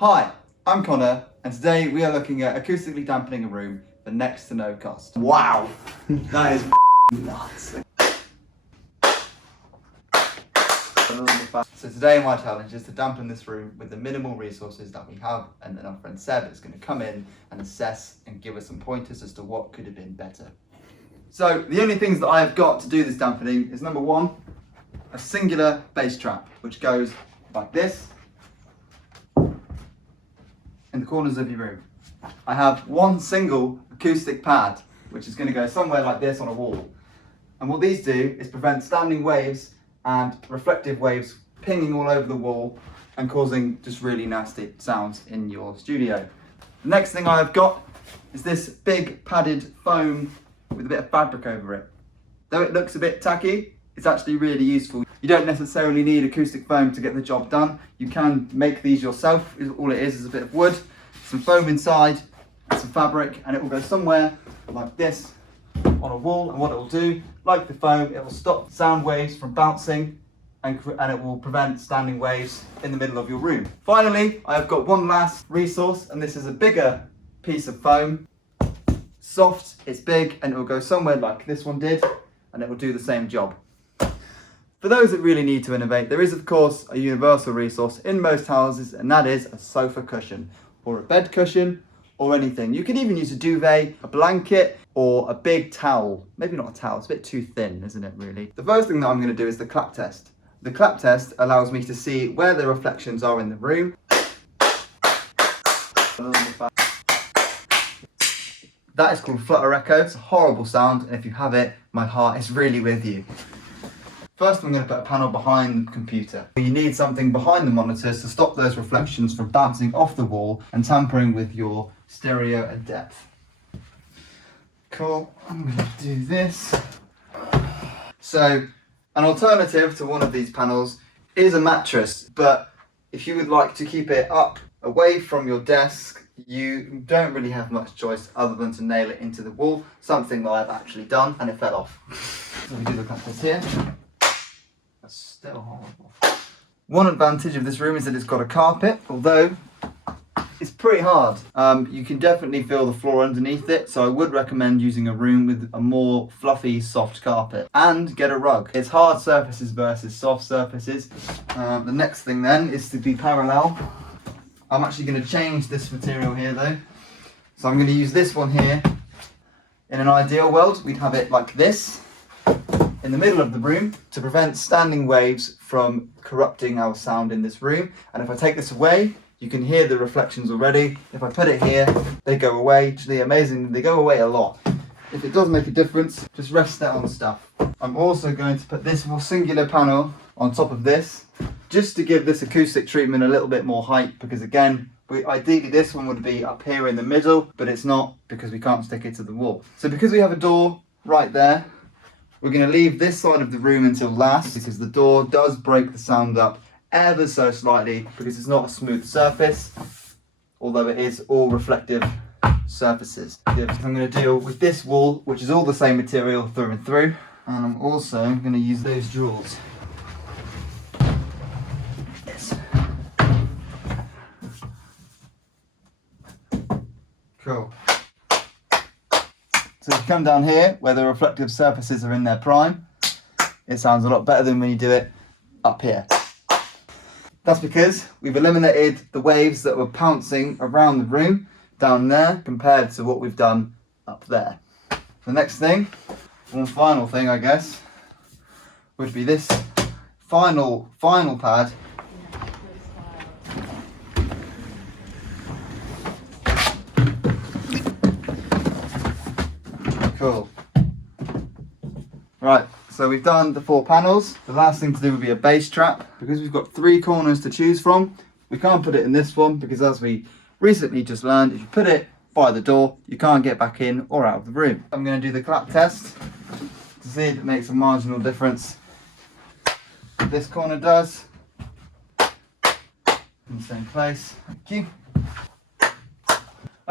Hi, I'm Connor, and today we are looking at acoustically dampening a room for next to no cost. Wow, that is nuts. So today my challenge is to dampen this room with the minimal resources that we have, and then our friend Seb is going to come in and assess and give us some pointers as to what could have been better. So the only things that I have got to do this dampening is number one, a singular bass trap, which goes like this in the corners of your room. I have one single acoustic pad, which is going to go somewhere like this on a wall. And what these do is prevent standing waves and reflective waves pinging all over the wall and causing just really nasty sounds in your studio. The next thing I've got is this big padded foam with a bit of fabric over it. Though it looks a bit tacky, it's actually really useful. You don't necessarily need acoustic foam to get the job done. You can make these yourself. All it is a bit of wood, some foam inside, some fabric, and it will go somewhere like this on a wall. And what it will do, like the foam, it will stop sound waves from bouncing and it will prevent standing waves in the middle of your room. Finally, I have got one last resource, and this is a bigger piece of foam. Soft, it's big, and it will go somewhere like this one did, and it will do the same job. For those that really need to innovate, there is of course a universal resource in most houses, and that is a sofa cushion or a bed cushion or anything. You can even use a duvet, a blanket, or a big towel. Maybe not a towel, it's a bit too thin, isn't it really? The first thing that I'm going to do is the clap test. The clap test allows me to see where the reflections are in the room. That is called flutter echo. It's a horrible sound, and if you have it, my heart is really with you. First, I'm going to put a panel behind the computer. You need something behind the monitors to stop those reflections from bouncing off the wall and tampering with your stereo and depth. Cool, I'm going to do this. So, an alternative to one of these panels is a mattress, but if you would like to keep it up away from your desk, you don't really have much choice other than to nail it into the wall, something that I've actually done, and it fell off. So we do look at this here. That's still horrible. One advantage of this room is that it's got a carpet, although it's pretty hard. You can definitely feel the floor underneath it, so I would recommend using a room with a more fluffy, soft carpet. And get a rug. It's hard surfaces versus soft surfaces. The next thing then is to be parallel. I'm actually going to change this material here though. So I'm going to use this one here. In an ideal world, we'd have it like this in the middle of the room to prevent standing waves from corrupting our sound in this room. And if I take this away, you can hear the reflections already. If I put it here, they go away. Actually, amazingly, they go away a lot. If it does make a difference, just rest that on stuff. I'm also going to put this more singular panel on top of this, just to give this acoustic treatment a little bit more height, because again, ideally this one would be up here in the middle, but it's not because we can't stick it to the wall. So because we have a door right there, we're going to leave this side of the room until last, because the door does break the sound up ever so slightly because it's not a smooth surface, although it is all reflective surfaces. I'm going to deal with this wall, which is all the same material through and through, and I'm also going to use those drawers. Yes. Cool. So if you come down here where the reflective surfaces are in their prime, it sounds a lot better than when you do it up here. That's because we've eliminated the waves that were pouncing around the room down there compared to what we've done up there. The next thing, one final thing I guess, would be this final pad. Cool. Right, so we've done the 4 panels. The last thing to do would be a bass trap. Because we've got 3 corners to choose from, we can't put it in this one because, as we recently just learned, if you put it by the door, you can't get back in or out of the room. I'm going to do the clap test to see if it makes a marginal difference. This corner does. In the same place. Thank you.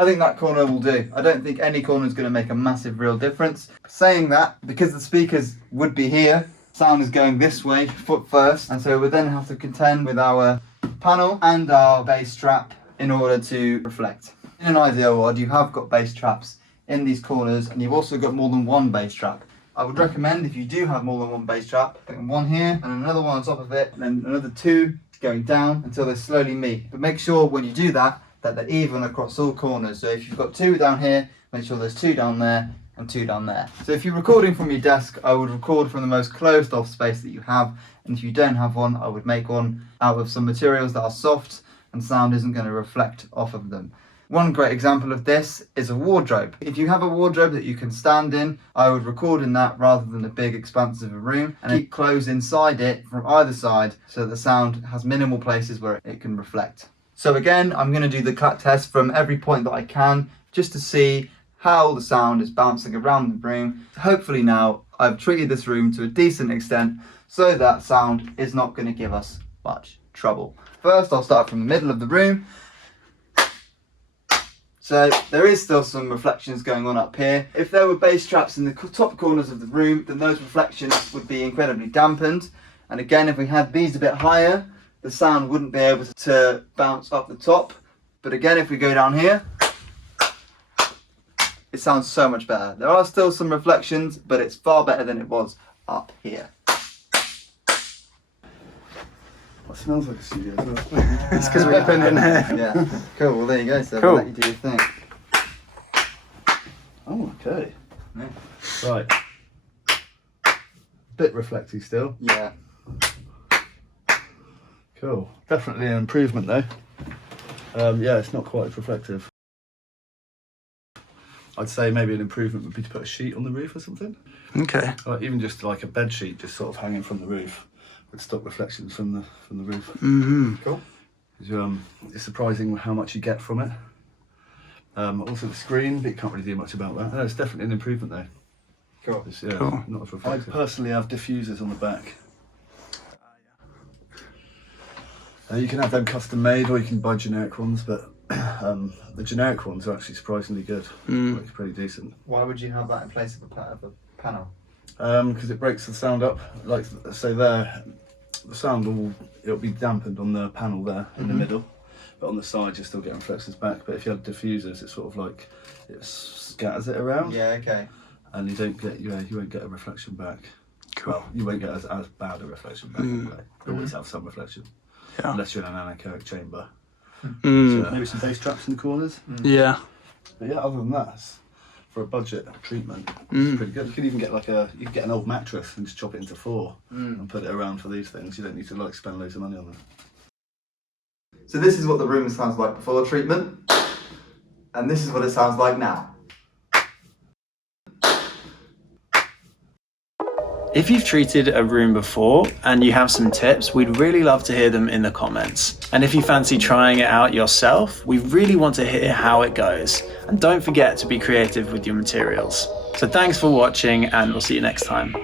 I think that corner will do. I don't think any corner is going to make a massive real difference. Saying that, because the speakers would be here, sound is going this way, foot first, and so we then have to contend with our panel and our bass trap in order to reflect. In an ideal world, you have got bass traps in these corners, and you've also got more than one bass trap. I would recommend, if you do have more than one bass trap, putting one here and another one on top of it, and then another two going down until they slowly meet. But make sure when you do that, that they're even across all corners. So if you've got two down here, make sure there's two down there and two down there. So if you're recording from your desk, I would record from the most closed off space that you have. And if you don't have one, I would make one out of some materials that are soft and sound isn't going to reflect off of them. One great example of this is a wardrobe. If you have a wardrobe that you can stand in, I would record in that rather than a big expanse of a room, and keep clothes inside it from either side so that the sound has minimal places where it can reflect. So again, I'm going to do the clap test from every point that I can just to see how the sound is bouncing around the room. Hopefully now I've treated this room to a decent extent so that sound is not going to give us much trouble. First, I'll start from the middle of the room. So there is still some reflections going on up here. If there were bass traps in the top corners of the room, then those reflections would be incredibly dampened. And again, if we had these a bit higher, the sound wouldn't be able to bounce up the top. But again, if we go down here, it sounds so much better. There are still some reflections, but it's far better than it was up here. Well, it smells like a studio as well. It's because we opened in here. Yeah, cool. Well, there you go. So Cool. I'll let you do your thing. Oh, okay. Yeah. Right. Bit reflecty still. Yeah. Cool. Definitely an improvement though. Yeah, it's not quite as reflective. I'd say maybe an improvement would be to put a sheet on the roof or something. Okay. Or even just like a bed sheet, just sort of hanging from the roof, would stop reflections from the roof. Mm-hmm. Cool. It's surprising how much you get from it. Also the screen, but you can't really do much about that. No, it's definitely an improvement though. Cool. It's, Cool. not as reflective. I personally have diffusers on the back. You can have them custom made, or you can buy generic ones, but the generic ones are actually surprisingly good. It's pretty decent. Why would you have that in place of a panel? Because it breaks the sound up. Like, so there, the sound it'll be dampened on the panel there in the middle, but on the side you're still getting reflections back. But if you have diffusers, it's sort of like it scatters it around. Yeah. Okay. And you won't get a reflection back. Cool. Well, you won't get as bad a reflection back. Anyway. You always have some reflection, Yeah. unless you're in an anechoic chamber. Mm. So maybe some bass traps in the corners. Yeah. But yeah, other than that, for a budget treatment, it's pretty good. You can even get you can get an old mattress and just chop it into 4 and put it around for these things. You don't need to spend loads of money on them. So this is what the room sounds like before treatment, and this is what it sounds like now. If you've treated a room before and you have some tips, we'd really love to hear them in the comments. And if you fancy trying it out yourself, we really want to hear how it goes. And don't forget to be creative with your materials. So thanks for watching, and we'll see you next time.